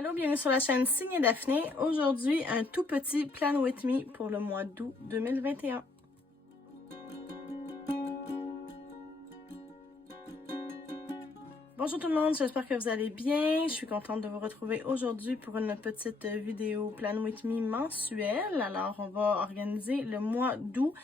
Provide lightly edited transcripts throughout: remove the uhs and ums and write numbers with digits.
Allô, bienvenue sur la chaîne Signe et Daphné. Aujourd'hui, un tout petit Plan With Me pour le mois d'août 2021. Bonjour tout le monde, j'espère que vous allez bien. Je suis contente de vous retrouver aujourd'hui pour une petite vidéo Plan With Me mensuelle. Alors, on va organiser le mois d'août,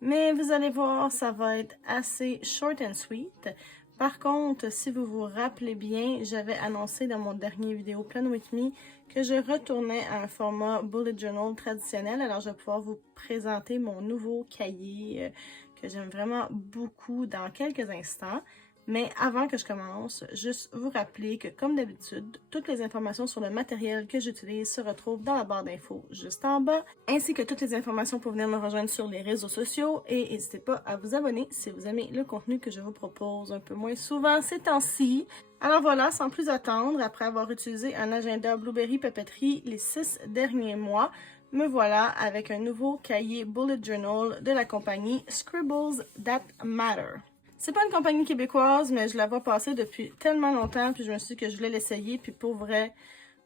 mais vous allez voir, ça va être assez short and sweet. Par contre, si vous vous rappelez bien, j'avais annoncé dans mon dernier vidéo Plan With Me que je retournais à un format bullet journal traditionnel. Alors, je vais pouvoir vous présenter mon nouveau cahier que j'aime vraiment beaucoup dans quelques instants. Mais avant que je commence, juste vous rappeler que comme d'habitude, toutes les informations sur le matériel que j'utilise se retrouvent dans la barre d'infos juste en bas, ainsi que toutes les informations pour venir me rejoindre sur les réseaux sociaux. Et n'hésitez pas à vous abonner si vous aimez le contenu que je vous propose un peu moins souvent ces temps-ci. Alors voilà, sans plus attendre, après avoir utilisé un agenda Blueberry Papeterie les 6 derniers mois, me voilà avec un nouveau cahier bullet journal de la compagnie Scribbles That Matter. C'est pas une compagnie québécoise, mais je la vois passer depuis tellement longtemps, puis je me suis dit que je voulais l'essayer, puis pour vrai,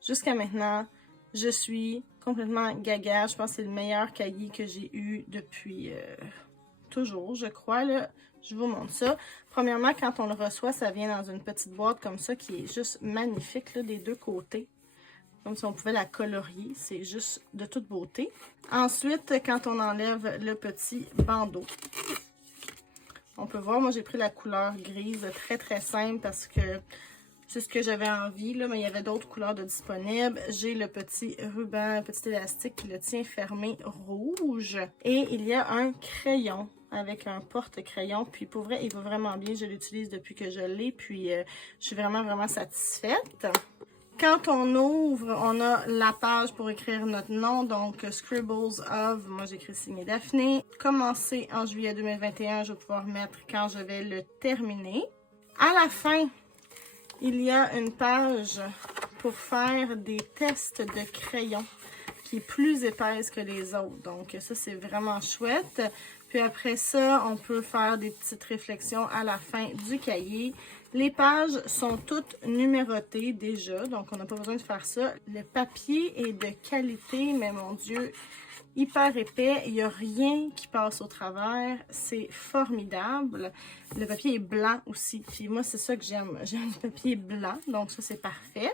jusqu'à maintenant, je suis complètement gaga. Je pense que c'est le meilleur cahier que j'ai eu depuis toujours, je crois, là. Je vous montre ça. Premièrement, quand on le reçoit, ça vient dans une petite boîte comme ça, qui est juste magnifique, là, des deux côtés. Comme si on pouvait la colorier, c'est juste de toute beauté. Ensuite, quand on enlève le petit bandeau, on peut voir, moi j'ai pris la couleur grise très simple parce que c'est ce que j'avais envie, là, mais il y avait d'autres couleurs de disponibles. J'ai le petit ruban, petit élastique qui le tient fermé rouge. Et il y a un crayon avec un porte-crayon. Puis pour vrai, il va vraiment bien. Je l'utilise depuis que je l'ai. Puis je suis vraiment satisfaite. Quand on ouvre, on a la page pour écrire notre nom, donc Scribbles of, moi j'écris Signe et Daphné. Commencé en juillet 2021, je vais pouvoir mettre quand je vais le terminer. À la fin, il y a une page pour faire des tests de crayon qui est plus épaisse que les autres. Donc ça, c'est vraiment chouette. Puis après ça, on peut faire des petites réflexions à la fin du cahier. Les pages sont toutes numérotées déjà, donc on n'a pas besoin de faire ça. Le papier est de qualité, mais mon Dieu, hyper épais. Il n'y a rien qui passe au travers. C'est formidable. Le papier est blanc aussi. Puis moi, c'est ça que j'aime. J'aime le papier blanc, donc ça, c'est parfait.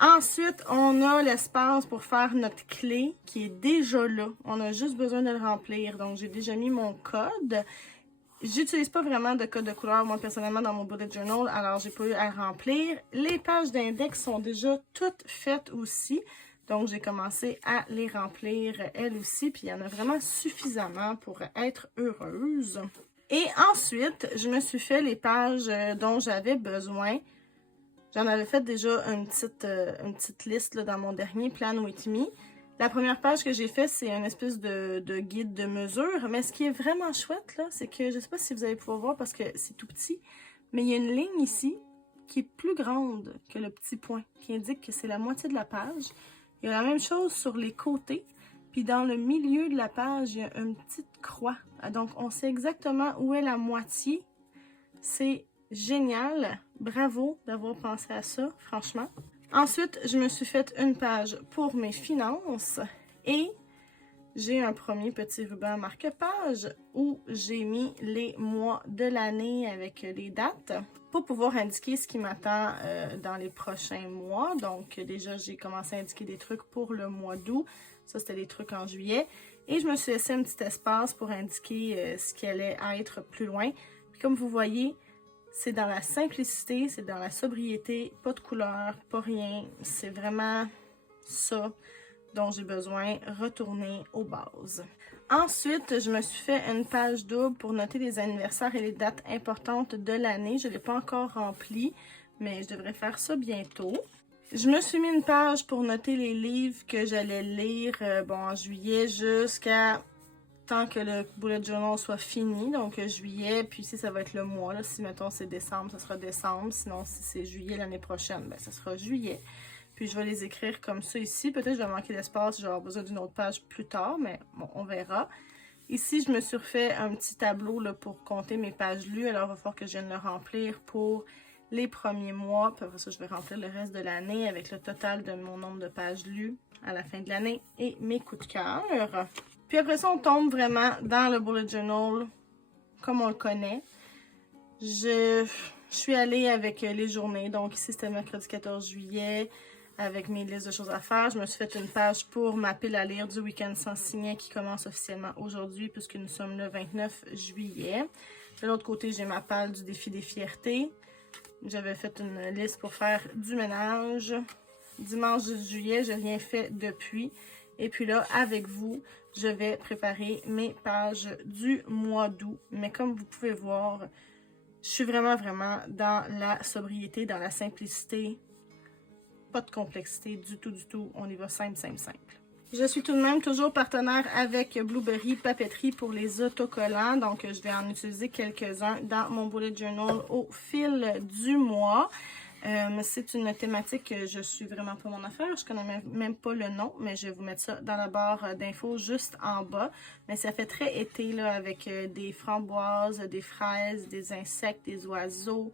Ensuite, on a l'espace pour faire notre clé qui est déjà là. On a juste besoin de le remplir. Donc, j'ai déjà mis mon code. J'utilise pas vraiment de code de couleur, moi, personnellement, dans mon bullet journal. Alors, j'ai pas eu à remplir. Les pages d'index sont déjà toutes faites aussi. Donc, j'ai commencé à les remplir elles aussi. Puis, il y en a vraiment suffisamment pour être heureuse. Et ensuite, je me suis fait les pages dont j'avais besoin. J'en avais fait déjà une petite liste là, dans mon dernier Plan With Me. La première page que j'ai faite, c'est une espèce de guide de mesure. Mais ce qui est vraiment chouette, là, c'est que je ne sais pas si vous allez pouvoir voir parce que c'est tout petit, mais il y a une ligne ici qui est plus grande que le petit point, qui indique que c'est la moitié de la page. Il y a la même chose sur les côtés. Puis dans le milieu de la page, il y a une petite croix. Donc, on sait exactement où est la moitié. C'est génial, bravo d'avoir pensé à ça, franchement. Ensuite, je me suis fait une page pour mes finances et j'ai un premier petit ruban marque-page où j'ai mis les mois de l'année avec les dates pour pouvoir indiquer ce qui m'attend dans les prochains mois. Donc déjà, j'ai commencé à indiquer des trucs pour le mois d'août. Ça, c'était des trucs en juillet. Et je me suis laissé un petit espace pour indiquer ce qui allait être plus loin. Puis comme vous voyez, c'est dans la simplicité, c'est dans la sobriété, pas de couleur, pas rien. C'est vraiment ça dont j'ai besoin, retourner aux bases. Ensuite, je me suis fait une page double pour noter les anniversaires et les dates importantes de l'année. Je ne l'ai pas encore remplie, mais je devrais faire ça bientôt. Je me suis mis une page pour noter les livres que j'allais lire en juillet jusqu'à tant que le bullet journal soit fini, donc juillet, puis si ça va être le mois, là, si mettons c'est décembre, ça sera décembre, sinon si c'est juillet l'année prochaine, ben ça sera juillet. Puis je vais les écrire comme ça ici, peut-être que je vais manquer d'espace, je vais avoir besoin d'une autre page plus tard, mais bon, on verra. Ici, je me suis refait un petit tableau là, pour compter mes pages lues, alors il va falloir que je vienne le remplir pour les premiers mois. Puis après ça, je vais remplir le reste de l'année avec le total de mon nombre de pages lues à la fin de l'année et mes coups de cœur. Puis après ça, on tombe vraiment dans le bullet journal comme on le connaît. Je suis allée avec les journées. Donc ici, c'était mercredi 14 juillet avec mes listes de choses à faire. Je me suis fait une page pour ma pile à lire du week-end sans signet qui commence officiellement aujourd'hui puisque nous sommes le 29 juillet. De l'autre côté, j'ai ma page du défi des fiertés. J'avais fait une liste pour faire du ménage. Dimanche 10 juillet, je n'ai rien fait depuis. Et puis là, avec vous, je vais préparer mes pages du mois d'août. Mais comme vous pouvez voir, je suis vraiment dans la sobriété, dans la simplicité. Pas de complexité du tout. On y va simple. Je suis tout de même toujours partenaire avec Blueberry Papeterie pour les autocollants. Donc, je vais en utiliser quelques-uns dans mon bullet journal au fil du mois. C'est une thématique que je suis vraiment pas mon affaire. Je connais même pas le nom, mais je vais vous mettre ça dans la barre d'infos juste en bas. Mais ça fait très été là, avec des framboises, des fraises, des insectes, des oiseaux,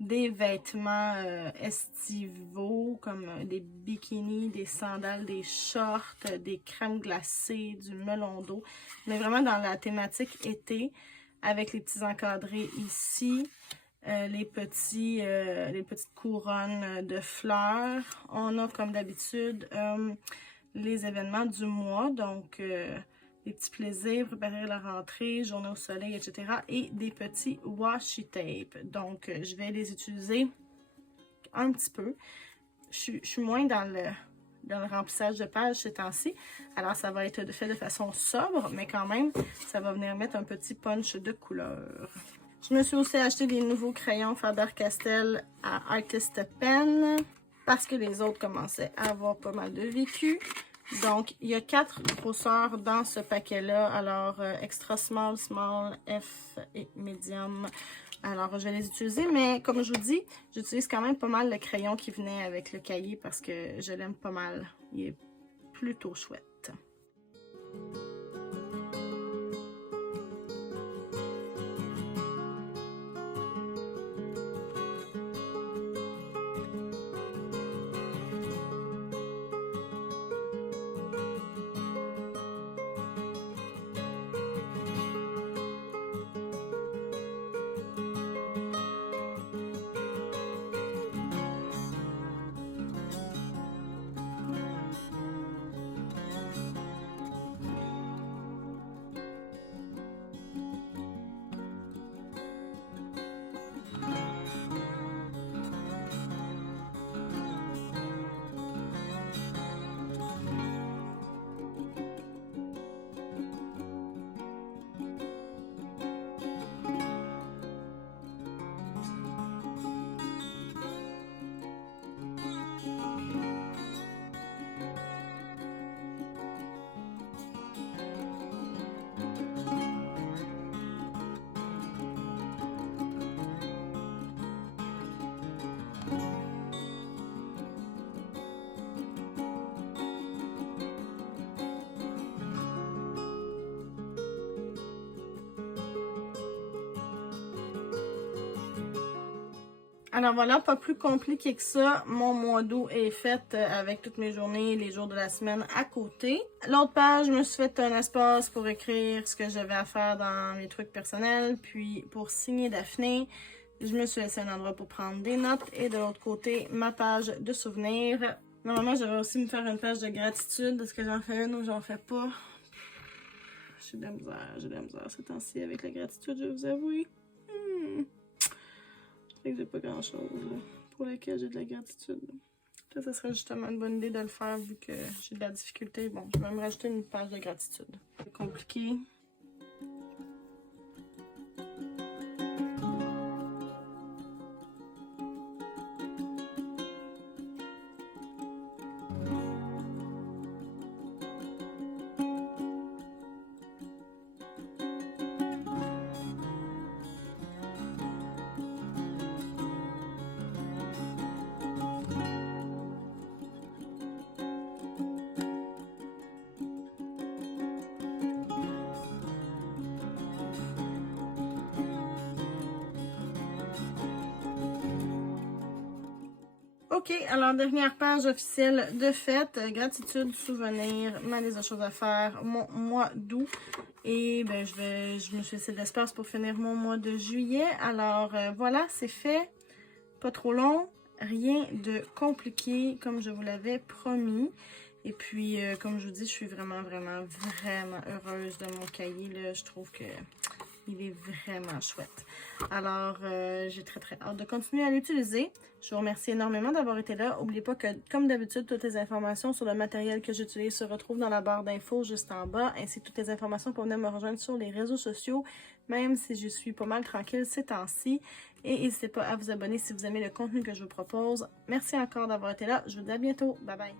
des vêtements estivaux comme des bikinis, des sandales, des shorts, des crèmes glacées, du melon d'eau. Mais vraiment dans la thématique été avec les petits encadrés ici. Les petites couronnes de fleurs. On a comme d'habitude les événements du mois, donc les petits plaisirs, préparer la rentrée, journée au soleil, etc. Et des petits washi tape. Donc je vais les utiliser un petit peu. Je suis moins dans le remplissage de pages ces temps-ci. Alors ça va être fait de façon sobre, mais quand même, ça va venir mettre un petit punch de couleur. Je me suis aussi acheté des nouveaux crayons Faber-Castell à Artist Pen parce que les autres commençaient à avoir pas mal de vécu. Donc, il y a 4 grosseurs dans ce paquet-là. Alors, extra small, small, F et medium. Alors, je vais les utiliser, mais comme je vous dis, j'utilise quand même pas mal le crayon qui venait avec le cahier parce que je l'aime pas mal. Il est plutôt chouette. Alors voilà, pas plus compliqué que ça. Mon mois d'août est fait avec toutes mes journées, les jours de la semaine à côté. L'autre page, je me suis fait un espace pour écrire ce que j'avais à faire dans mes trucs personnels. Puis pour signer Daphné, je me suis laissé un endroit pour prendre des notes. Et de l'autre côté, ma page de souvenirs. Normalement, je vais aussi me faire une page de gratitude. Est-ce que j'en fais une ou j'en fais pas? J'ai de la misère ces temps-ci avec la gratitude, je vais vous avouer. Je sais que j'ai pas grand chose pour laquelle j'ai de la gratitude. Là, ça serait justement une bonne idée de le faire vu que j'ai de la difficulté. Bon, je vais me rajouter une page de gratitude. C'est compliqué. OK, alors dernière page officielle de fête. Gratitude, souvenir, ma liste de choses à faire, mon mois d'août. Et ben je me suis laissé de l'espace pour finir mon mois de juillet. Alors voilà, c'est fait. Pas trop long, rien de compliqué comme je vous l'avais promis. Et puis, comme je vous dis, je suis vraiment heureuse de mon cahier. Là. Je trouve que il est vraiment chouette. Alors, j'ai très hâte de continuer à l'utiliser. Je vous remercie énormément d'avoir été là. N'oubliez pas que, comme d'habitude, toutes les informations sur le matériel que j'utilise se retrouvent dans la barre d'infos juste en bas, ainsi que toutes les informations pour venir me rejoindre sur les réseaux sociaux, même si je suis pas mal tranquille ces temps-ci. Et n'hésitez pas à vous abonner si vous aimez le contenu que je vous propose. Merci encore d'avoir été là. Je vous dis à bientôt. Bye bye.